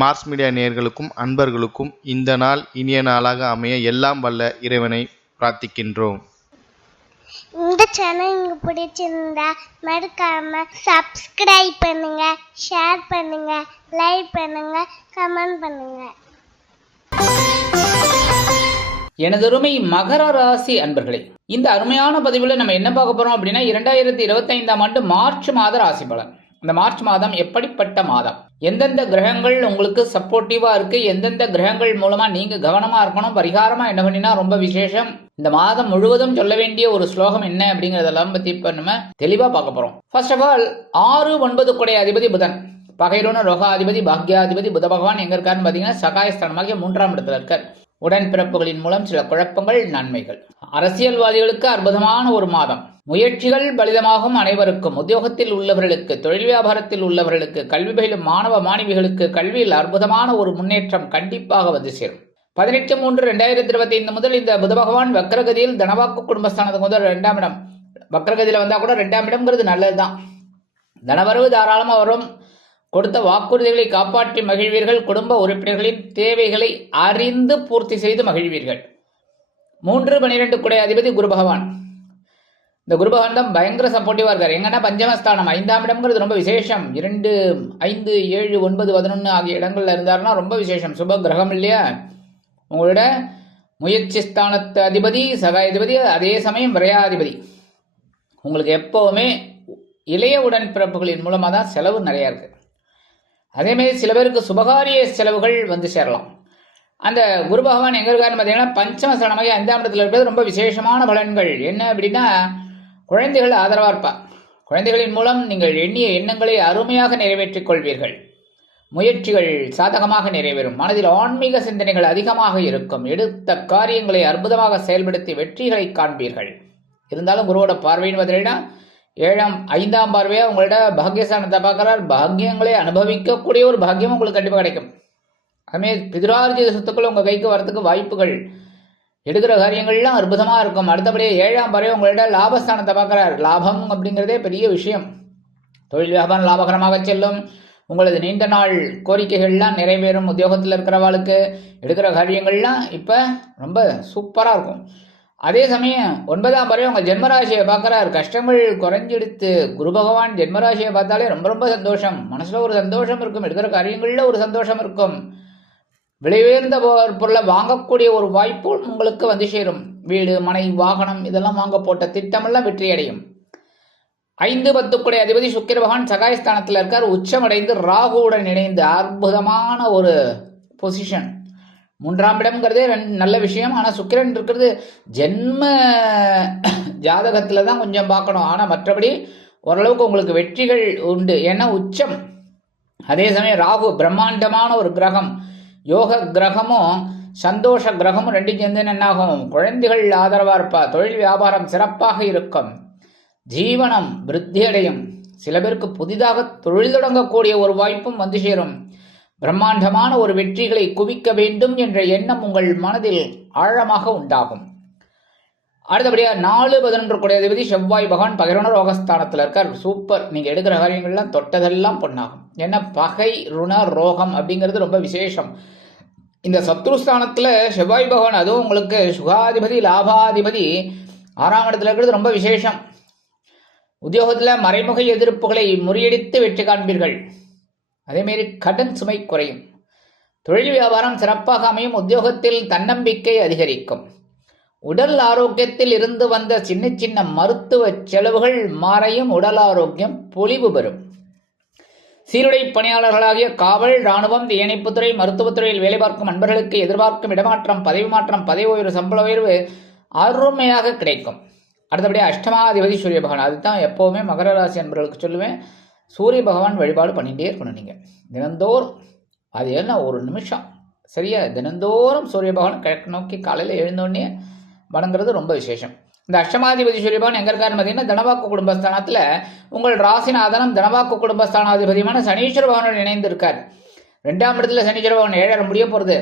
Mars media நேயர்களுக்கும் அன்பர்களுக்கும் இந்த நாள் இனிய நாளாக அமைய எல்லாம் வல்ல இறைவனை பிரார்த்திக்கின்றோம். இந்த சேனல் உங்களுக்கு பிடிச்சிருந்தா மறக்காம சப்ஸ்கிரைப் பண்ணுங்க ஷேர் பண்ணுங்க லைக் பண்ணுங்க கமெண்ட் பண்ணுங்க. எனதருமை மகர ராசி அன்பர்களே இந்த அருமையான பதிவில் நம்ம என்ன பார்க்க போறோம் அப்படின்னா இரண்டாயிரத்தி இருபத்தைந்தாம் ஆண்டு மார்ச் மாத ராசி பலன். இந்த மார்ச் மாதம் எப்படிப்பட்ட மாதம்? எந்தெந்த கிரகங்கள் உங்களுக்கு சப்போர்ட்டிவா இருக்கு? எந்தெந்த கிரகங்கள் மூலமா நீங்க கவனமா இருக்கணும்? பரிகாரமா என்ன பண்ணினா ரொம்ப விசேஷம். இந்த மாதம் முழுவதும் சொல்ல வேண்டிய ஒரு ஸ்லோகம் என்ன அப்படிங்கறதெல்லாம் பத்தி இப்ப நம்ம தெளிவா பார்க்க போறோம். ஃபர்ஸ்ட் ஆஃப் ஆல் ஆறு ஒன்பது குடை அதிபதி புதன். பகைரோன ரோகாதிபதி பாக்யாதிபதி புத பகவான் எங்க இருக்காருன்னு பாத்தீங்கன்னா சகாயஸ்தானமாகிய மூன்றாம் இடத்துல இருக்கார். உடன்பிறப்புகளின் மூலம் சில குழப்பங்கள் நன்மைகள். அரசியல்வாதிகளுக்கு அற்புதமான ஒரு மாதம். முயற்சிகள் பலிதமாகும் அனைவருக்கும். உத்தியோகத்தில் உள்ளவர்களுக்கு தொழில் வியாபாரத்தில் உள்ளவர்களுக்கு கல்வி பயிலும் மாணவ மாணவிகளுக்கு கல்வியில் அற்புதமான ஒரு முன்னேற்றம் கண்டிப்பாக வந்து சேரும். பதினெட்டு மூன்று ரெண்டாயிரத்தி இருபத்தி ஐந்து முதல் இந்த புத பகவான் வக்ரகதியில் தனவாக்கு குடும்பஸ்தானத்துக்கு முதல் ரெண்டாம் இடம். வக்ரகதியில் வந்தால் கூட ரெண்டாம் இடம்ங்கிறது நல்லதுதான். தனவரவு தாராளமாக வரும். கொடுத்த வாக்குறுதிகளை காப்பாற்றி மகிழ்வீர்கள். குடும்ப உறுப்பினர்களின் தேவைகளை அறிந்து பூர்த்தி செய்து மகிழ்வீர்கள். மூன்று பனிரெண்டு குடை அதிபதி குரு பகவான். இந்த குரு தான் பயங்கர சப்போர்ட்டிவாக இருக்கார். எங்கன்னா பஞ்சமஸ்தானம் ஐந்தாம் இடம்ங்கிறது ரொம்ப விசேஷம். இரண்டு ஐந்து ஏழு ஒன்பது பதினொன்று ஆகிய இடங்களில் இருந்தாருன்னா ரொம்ப விசேஷம். சுப கிரகம் இல்லையா? உங்களோட முயற்சி ஸ்தானத்து அதிபதி சகாதிபதி அதே சமயம் விரையாதிபதி. உங்களுக்கு எப்போவுமே இளைய உடன்பிறப்புகளின் மூலமாக தான் செலவு நிறையா இருக்கு. அதேமாரி சில பேருக்கு சுபகாரிய செலவுகள் வந்து சேரலாம். அந்த குரு பகவான் எங்க இருக்காருன்னு பார்த்தீங்கன்னா பஞ்சம சனமாக ஐந்தாம் இடத்துல இருக்கிறது ரொம்ப விசேஷமான பலன்கள். என்ன அப்படின்னா குழந்தைகள் ஆதரவார்ப்பா. குழந்தைகளின் மூலம் நீங்கள் எண்ணிய எண்ணங்களை அருமையாக நிறைவேற்றிக் கொள்வீர்கள். முயற்சிகள் சாதகமாக நிறைவேறும். மனதில் ஆன்மீக சிந்தனைகள் அதிகமாக இருக்கும். எடுத்த காரியங்களை அற்புதமாக செயல்படுத்தி வெற்றிகளை காண்பீர்கள். இருந்தாலும் குருவோட பார்வையின் பார்த்தீங்கன்னா ஏழாம் ஐந்தாம் பார்வையாக உங்களோட பாக்கியஸ்தானத்தை பார்க்கறார். பாக்கியங்களை அனுபவிக்கக்கூடிய ஒரு பாக்கியம் உங்களுக்கு கண்டிப்பாக கிடைக்கும். அதுமாரி பிதிரார்ஜித சொத்துக்கள் உங்கள் கைக்கு வரத்துக்கு வாய்ப்புகள் எடுக்கிற காரியங்கள்லாம் அற்புதமாக இருக்கும். அடுத்தபடியே ஏழாம் பறவை உங்களோட லாபஸ்தானத்தை பார்க்குறார். லாபம் அப்படிங்கிறதே பெரிய விஷயம். தொழில் வியாபாரம் லாபகரமாக செல்லும். உங்களது நீண்ட நாள் கோரிக்கைகள்லாம் நிறைவேறும் உத்தியோகத்தில் இருக்கிறவாளுக்கு. எடுக்கிற காரியங்கள்லாம் இப்போ ரொம்ப சூப்பராக இருக்கும். அதே சமயம் ஒன்பதாம் பறவை உங்கள் ஜென்மராசியை பார்க்குறாரு. கஷ்டங்கள் குறைஞ்செடுத்து குரு பகவான் ஜென்மராசியை பார்த்தாலே ரொம்ப ரொம்ப சந்தோஷம். மனசில் ஒரு சந்தோஷம் இருக்கும். எடுக்கிற காரியங்களில் ஒரு சந்தோஷம் இருக்கும். விலை உயர்ந்த பொருளை வாங்கக்கூடிய ஒரு வாய்ப்பு உங்களுக்கு வந்து சேரும். வீடு மனை வாகனம் இதெல்லாம் வாங்க போட்ட திட்டமெல்லாம் வெற்றி அடையும் ஐந்து பத்துக்குடைய அதிபதி சுக்கிர பகவான் சகாயஸ்தானத்தில் இருக்கார். உச்சமடைந்து ராகுவுடன் இணைந்து அற்புதமான ஒரு பொசிஷன் மூன்றாம் இடம்ங்கிறதே நல்ல விஷயம். ஆனால் சுக்கிரன் இருக்கிறது ஜென்ம ஜாதகத்தில் தான் கொஞ்சம் பார்க்கணும். ஆனால் மற்றபடி ஓரளவுக்கு உங்களுக்கு வெற்றிகள் உண்டு. ஏன்னா உச்சம். அதே சமயம் ராகு பிரம்மாண்டமான ஒரு கிரகம். யோக கிரகமும் சந்தோஷ கிரகமும் ரெண்டும் சேர்ந்து என்னாகும்? குழந்தைகள் ஆதரவாக இருப்பா. தொழில் வியாபாரம் சிறப்பாக இருக்கும். ஜீவனம் விருத்தி அடையும். சில பேருக்கு புதிதாக தொழில் தொடங்கக்கூடிய ஒரு வாய்ப்பும் வந்து சேரும். பிரம்மாண்டமான ஒரு வெற்றிகளை குவிக்க வேண்டும் என்ற எண்ணம் உங்கள் மனதில் ஆழமாக உண்டாகும். அடுத்தபடியாக நாலு பதினொன்று கூடிய அதிபதி செவ்வாய் பகவான் பகிரன ரோகஸ்தானத்தில் இருக்கார். சூப்பர். நீங்கள் எடுக்கிற காரியங்கள்லாம் தொட்டதெல்லாம் பொண்ணாகும் ஏன்னா பகை ருண ரோகம் அப்படிங்கிறது ரொம்ப விசேஷம். இந்த சத்ருஸ்தானத்தில் செவ்வாய் பகவான் அதுவும் உங்களுக்கு சுகாதிபதி லாபாதிபதி ஆறாம் இடத்துல இருக்கிறது ரொம்ப விசேஷம். உத்தியோகத்தில் மறைமுக எதிர்ப்புகளை முறியடித்து வெற்றி காண்பீர்கள். அதேமாரி கடன் சுமை குறையும். தொழில் வியாபாரம் சிறப்பாக அமையும். உத்தியோகத்தில் தன்னம்பிக்கை அதிகரிக்கும். உடல் ஆரோக்கியத்தில் இருந்து வந்த சின்ன சின்ன மருத்துவ செலவுகள் மாறையும். உடல் ஆரோக்கியம் பொலிவு பெறும். சீருடை பணியாளர்களாகிய காவல் ராணுவம் தீயணைப்புத்துறை மருத்துவத்துறையில் வேலை பார்க்கும் அன்பர்களுக்கு எதிர்பார்க்கும் இடமாற்றம் பதவி மாற்றம் பதவி உயர்வு சம்பள உயர்வு அருமையாக கிடைக்கும். அடுத்தபடியாக அஷ்டமாதிபதி சூரிய பகவான். அதுதான் எப்போவுமே மகர ராசி அன்பர்களுக்கு சொல்லுவேன். சூரிய பகவான் வழிபாடு பண்ணிகிட்டே இருக்கணும் நீங்கள் தினந்தோறும். அது என்ன? ஒரு நிமிஷம். சரியா? தினந்தோறும் சூரிய பகவான் கிழக்கு நோக்கி காலையில் எழுந்தோடனே வணங்குறது ரொம்ப விசேஷம். இந்த அஷ்டமாதிபதி சூரியபவன் எங்க இருக்காருன்னு பார்த்தீங்கன்னா தனவாக்கு குடும்பஸ்தானத்தில் உங்கள் ராசிநாதனம் தனவாக்கு குடும்பஸ்தானாதிபதியுமான சனீஸ்வர பவனோடு இணைந்து இருக்கார் ரெண்டாம் இடத்துல சனீஸ்வர பவன் ஏழரை முடிய போகிறது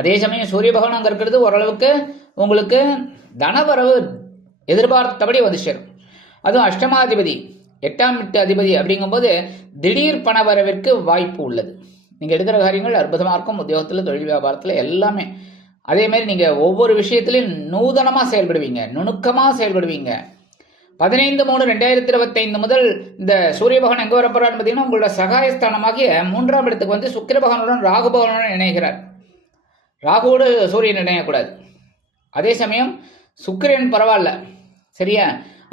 அதே சமயம் சூரிய பகவான் அங்கே இருக்கிறது ஓரளவுக்கு உங்களுக்கு தனவரவு எதிர்பார்த்தபடி வந்து சேரும். அதுவும் அஷ்டமாதிபதி எட்டாம் எட்டு அதிபதி அப்படிங்கும்போது திடீர் பணவரவிற்கு வாய்ப்பு உள்ளது. நீங்கள் எடுக்கிற காரியங்கள் அற்புதமாக இருக்கும். உத்தியோகத்தில் தொழில் வியாபாரத்தில் எல்லாமே அதே மாதிரி நீங்கள் ஒவ்வொரு விஷயத்துலையும் நூதனமாக செயல்படுவீங்க நுணுக்கமாக செயல்படுவீங்க. பதினைந்து மூணு ரெண்டாயிரத்தி இருபத்தைந்து முதல் இந்த சூரிய பகவான் எங்கே வரப்போறான்னு பார்த்தீங்கன்னா உங்களோட சகாயஸ்தானமாகிய மூன்றாம் இடத்துக்கு வந்து சுக்கிர பகவானுடன் ராகு பகவானுடன் இணைகிறார். ராகுவோடு சூரியன் இணையக்கூடாது. அதே சமயம் சுக்கிரன் பரவாயில்ல சரியா?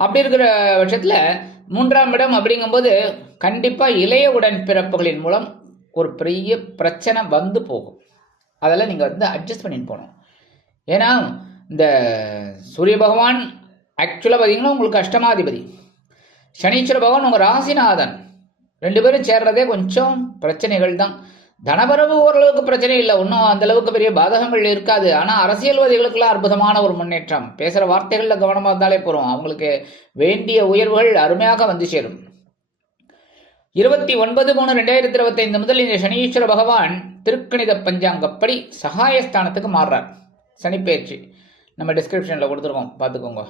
அப்படி இருக்கிற பட்சத்தில் மூன்றாம் இடம் அப்படிங்கும்போது கண்டிப்பாக இளைய உடன் பிறப்புகளின் மூலம் ஒரு பெரிய பிரச்சனை வந்து போகும். அதெல்லாம் நீங்கள் வந்து அட்ஜஸ்ட் பண்ணிட்டு போகணும். ஏன்னா இந்த சூரிய பகவான் ஆக்சுவலாக பார்த்தீங்கன்னா உங்களுக்கு அஷ்டமாதிபதி. சனீஸ்வர பகவான் உங்கள் ராசிநாதன். ரெண்டு பேரும் சேர்றதே கொஞ்சம் பிரச்சனைகள் தான். தனபரவு ஓரளவுக்கு பிரச்சனை இல்லை. ஒன்றும் அந்த அளவுக்கு பெரிய பாதகங்கள் இருக்காது. ஆனால் அரசியல்வாதிகளுக்கெல்லாம் அற்புதமான ஒரு முன்னேற்றம். பேசுகிற வார்த்தைகளில் கவனமாக இருந்தாலே போகிறோம் அவங்களுக்கு வேண்டிய உயர்வுகள் அருமையாக வந்து சேரும். இருபத்தி ஒன்பது மூணு ரெண்டாயிரத்தி இருபத்தைந்து முதல் இந்த சனீஸ்வர பகவான் திருக்கணித பஞ்சாங்கப்படி சகாயஸ்தானத்துக்கு மாறுறார். சனிப்பெயர்ச்சி. நம்ம டிஸ்கிரிப்ஷனில் கொடுத்துருக்கோம். பார்த்துக்கோங்க.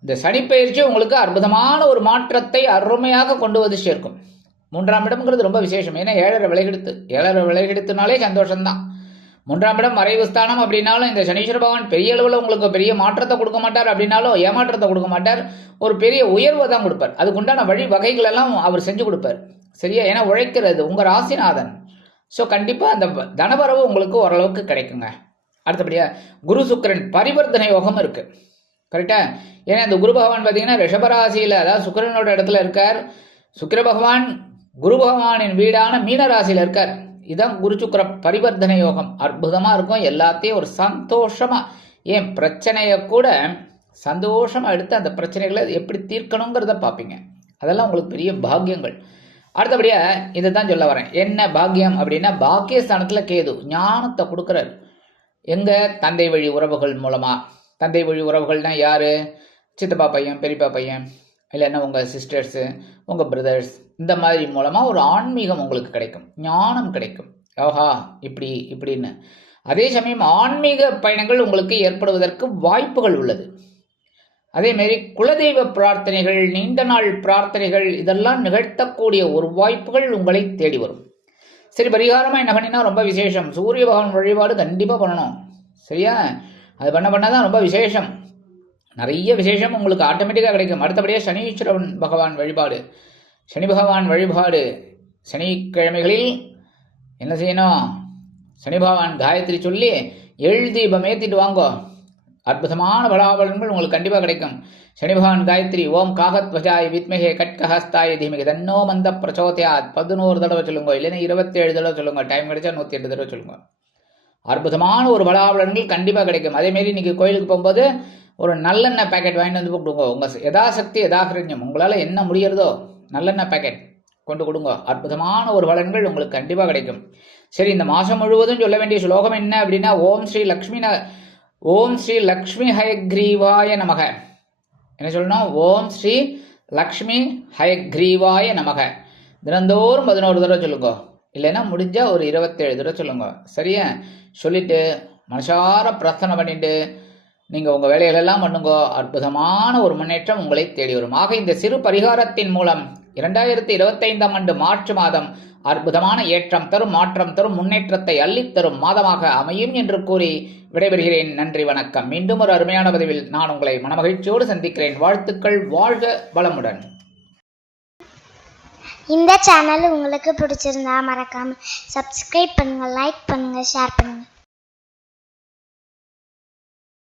இந்த சனிப்பெயர்ச்சி உங்களுக்கு அற்புதமான ஒரு மாற்றத்தை அருமையாக கொண்டு வந்து சேர்க்கும். மூன்றாம் இடம்ங்கிறது ரொம்ப விசேஷம். ஏன்னா ஏழரை விலகெடுத்து. ஏழரை விலகெடுத்துனாலே சந்தோஷம்தான். மூன்றாம் இடம் மறைவு ஸ்தானம் அப்படின்னாலும் இந்த சனீஸ்வர பகவான் பெரிய அளவில் உங்களுக்கு பெரிய மாற்றத்தை கொடுக்க மாட்டார் அப்படின்னாலும் ஏமாற்றத்தை கொடுக்க மாட்டார். ஒரு பெரிய உயர்வை தான் கொடுப்பார். அதுக்குண்டான வழி வகைகள் எல்லாம் அவர் செஞ்சு கொடுப்பார். சரியா? ஏன்னா உழைக்கிறது உங்கள் ராசிநாதன். ஸோ கண்டிப்பாக அந்த தனபரவு தனவரவு உங்களுக்கு ஓரளவுக்கு கிடைக்குங்க. அடுத்தபடியாக குரு சுக்கிரன் பரிவர்த்தனை யோகம் இருக்குது கரெக்டாக ஏன்னா இந்த குரு பகவான் பார்த்தீங்கன்னா ரிஷபராசியில் அதாவது சுக்கரனோட இடத்துல இருக்கார். சுக்கர பகவான் குரு பகவானின் வீடான மீனராசியில் இருக்கார். இதான் குரு பரிவர்த்தனை யோகம் அற்புதமாக இருக்கும். எல்லாத்தையும் ஒரு சந்தோஷமாக ஏன் பிரச்சனையை கூட சந்தோஷமாக எடுத்து அந்த பிரச்சனைகளை எப்படி தீர்க்கணுங்கிறத பார்ப்பீங்க அதெல்லாம் உங்களுக்கு பெரிய பாக்கியங்கள். அடுத்தபடியாக இதை தான் சொல்ல வரேன். என்ன பாக்கியம் அப்படின்னா பாக்கியஸ்தானத்தில் கேது ஞானத்தை கொடுக்குறாரு. எங்கள் தந்தை வழி உறவுகள் மூலமாக தந்தை வழி உறவுகள்னால் யார்? சித்தப்பா பையன் பெரியப்பா பையன் இல்லைன்னா உங்கள் சிஸ்டர்ஸு உங்கள் பிரதர்ஸ் இந்த மாதிரி மூலமாக ஒரு ஆன்மீகம் உங்களுக்கு கிடைக்கும். ஞானம் கிடைக்கும். ஓஹா இப்படி இப்படின்னு. அதே சமயம் ஆன்மீக பயணங்கள் உங்களுக்கு ஏற்படுவதற்கு வாய்ப்புகள் உள்ளது. அதேமாரி குலதெய்வ பிரார்த்தனைகள் நீண்ட நாள் பிரார்த்தனைகள் இதெல்லாம் நிகழ்த்தக்கூடிய ஒரு வாய்ப்புகள் உங்களை தேடி வரும். சரி பரிகாரமாக என்ன பண்ணினா ரொம்ப விசேஷம். சூரிய பகவான் வழிபாடு கண்டிப்பாக பண்ணணும். சரியா? அது பண்ண பண்ணால் தான் ரொம்ப விசேஷம். நிறைய விசேஷம் உங்களுக்கு ஆட்டோமேட்டிக்காக கிடைக்கும். அடுத்தபடியாக சனீஸ்வரன் பகவான் வழிபாடு. சனி பகவான் வழிபாடு சனிக்கிழமைகளில் என்ன செய்யணும்? சனி பகவான் காயத்ரி சொல்லி எழு தீபம் ஏற்றிட்டு வாங்கோ. அற்புதமான பலாபலன்கள் உங்களுக்கு கண்டிப்பாக கிடைக்கும். சனி பகவான் காயத்ரி ஓம் காகத்வஜாய் வித்மகே கட்கஹஸ்தாய தீமிகை. தன்னோ மந்த பிரச்சோதயாத் பதினோரு தடவை சொல்லுங்க இல்லைன்னா இருபத்தி ஏழு தடவை சொல்லுங்க டைம் கிடைச்சா நூற்றி எட்டு தடவை சொல்லுங்க. அற்புதமான ஒரு பலாபலன்கள் கண்டிப்பாக கிடைக்கும். அதேமாரி இன்றைக்கி கோயிலுக்கு போகும்போது ஒரு நல்லெண்ணெய் பேக்கெட் வாங்கிட்டு வந்து கொடுங்க உங்கள் யதாசக்தி யதாகிரண்யம் உங்களால் என்ன முடியறதோ நல்லெண்ணெய் பேக்கெட் கொண்டு கொடுங்க. அற்புதமான ஒரு பலன்கள் உங்களுக்கு கண்டிப்பாக கிடைக்கும். சரி இந்த மாதம் முழுவதும் சொல்ல வேண்டிய ஸ்லோகம் என்ன அப்படின்னா ஓம் ஸ்ரீ லக்ஷ்மி ந ஓம் ஸ்ரீ லக்ஷ்மி ஹயக்ரீவாய நமக. என்ன சொல்லணும்? ஓம் ஸ்ரீ லக்ஷ்மி ஹயக்ரீவாய நமக. தினந்தோறும் பதினோரு தடவை சொல்லுங்க. இல்லைன்னா முடிஞ்சால் ஒரு இருபத்தேழு தடவை சொல்லுங்க. சரியா? சொல்லிட்டு மனசார பிரார்த்தனை பண்ணிட்டு நீங்கள் உங்கள் வேலைகளெல்லாம் பண்ணுங்க. அற்புதமான ஒரு முன்னேற்றம் உங்களை தேடி வரும். ஆக இந்த சிறு பரிகாரத்தின் மூலம் இரண்டாயிரத்தி இருபத்தைந்தாம் ஆண்டு மார்ச் மாதம் அற்புதமான ஏற்றம் தரும் மாற்றம் தரும் முன்னேற்றத்தை அள்ளித் தரும் மாதமாக அமையும் என்று கூறி விடைபெறுகிறேன். நன்றி வணக்கம். மீண்டும் ஒரு அருமையான பதிவில் நான் உங்களை மனமகிழ்ச்சியோடு சந்திக்கிறேன். வாழ்த்துக்கள் வாழ்க வளமுடன். இந்த சேனல் உங்களுக்கு பிடிச்சிருந்தா மறக்காம சப்ஸ்கிரைப் பண்ணுங்க லைக் பண்ணுங்க ஷேர் பண்ணுங்க.